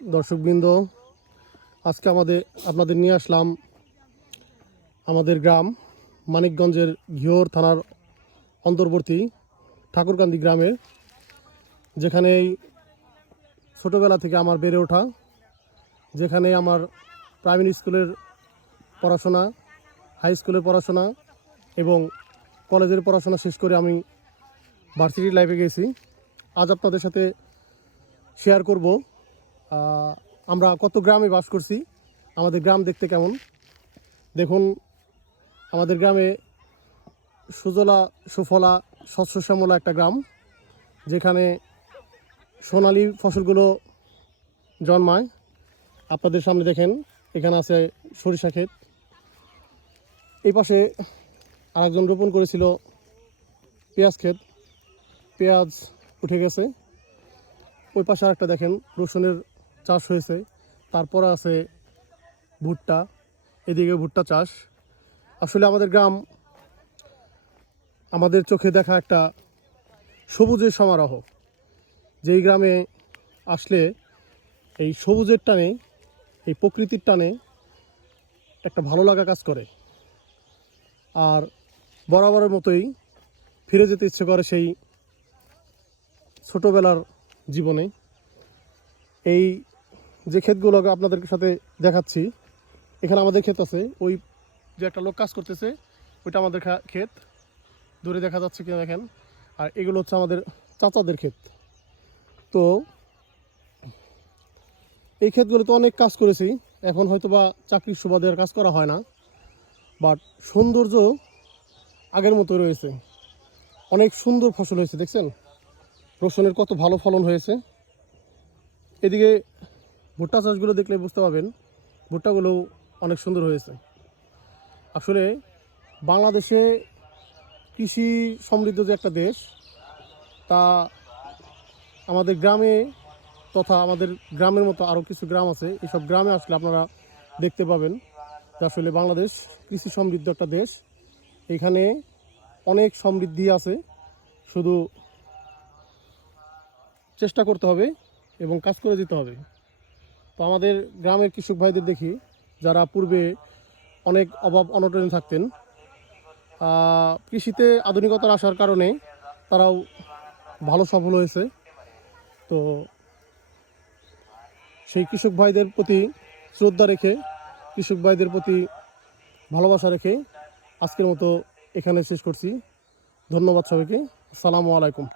দর্শকবৃন্দ, আজকে আপনাদের নিয়ে আসলাম আমাদের গ্রাম মানিকগঞ্জের ঘিওর থানার অন্তর্বর্তী ঠাকুরকান্দি গ্রামে, যেখানে ছোটোবেলা থেকে আমার বেড়ে ওঠা, যেখানে আমার প্রাইমারি স্কুলের পড়াশোনা, হাই স্কুলের পড়াশোনা এবং কলেজের পড়াশোনা শেষ করে আমি ভার্সিটি লাইফে গেছি। আজ আপনাদের সাথে শেয়ার করব আমরা কত গ্রামে বাস করছি, আমাদের গ্রাম দেখতে কেমন। দেখুন, আমাদের গ্রামে সুজলা সুফলা শস্য শ্যামলা একটা গ্রাম, যেখানে সোনালি ফসলগুলো জন্মায়। আপনাদের সামনে দেখেন, এখানে আছে সরিষা ক্ষেত, এই পাশে আরেকজন রোপণ করেছিল পেঁয়াজ ক্ষেত, পেঁয়াজ উঠে গেছে। ওই পাশে আরেকটা দেখেন রসুনের চাষ হয়েছে, তারপরে আছে ভুট্টা, এদিকে ভুট্টা চাষ। আসলে আমাদের গ্রাম আমাদের চোখে দেখা একটা সবুজের সমারোহ। যেই গ্রামে আসলে এই সবুজের টানে, এই প্রকৃতির টানে একটা ভালো লাগা কাজ করে, আর বরাবরের মতোই ফিরে যেতে ইচ্ছে করে সেই ছোটোবেলার জীবনে। এই যে ক্ষেতগুলো আপনাদের সাথে দেখাচ্ছি, এখানে আমাদের ক্ষেত আছে, ওই যে একটা লোক কাজ করতেছে ওইটা আমাদের ক্ষেত, দূরে দেখা যাচ্ছে কিনা দেখেন। আর এগুলো হচ্ছে আমাদের চাচাদের ক্ষেত। তো এই ক্ষেতগুলোতে অনেক কাজ করেছি, এখন হয়তো বা চাকরির সুবাদে আর কাজ করা হয় না, বাট সৌন্দর্য আগের মতো রয়েছে। অনেক সুন্দর ফসল হয়েছে, দেখছেন রসুনের কত ভালো ফলন হয়েছে। এদিকে ভুট্টা চাষগুলো দেখলে বুঝতে পারবেন, ভুট্টাগুলোও অনেক সুন্দর হয়েছে। আসলে বাংলাদেশে কৃষি সমৃদ্ধ যে একটা দেশ, তা আমাদের গ্রামে তথা আমাদের গ্রামের মতো আরও কিছু গ্রাম আছে, এইসব গ্রামে আসলে আপনারা দেখতে পাবেন যে আসলে বাংলাদেশ কৃষি সমৃদ্ধ একটা দেশ। এখানে অনেক সমৃদ্ধি আছে, শুধু চেষ্টা করতে হবে এবং কাজ করে যেতে হবে। তো আমাদের গ্রামের কৃষক ভাইদের দেখি, যারা পূর্বে অনেক অভাব অনটনে থাকতেন, কৃষিতে আধুনিকতার আসার কারণে তারাও ভালো সফল হয়েছে। তো সেই কৃষক ভাইদের প্রতি শ্রদ্ধা রেখে, কৃষক ভাইদের প্রতি ভালোবাসা রেখে আজকের মতো এখানে শেষ করছি। ধন্যবাদ সবাইকে। আসসালামু আলাইকুম।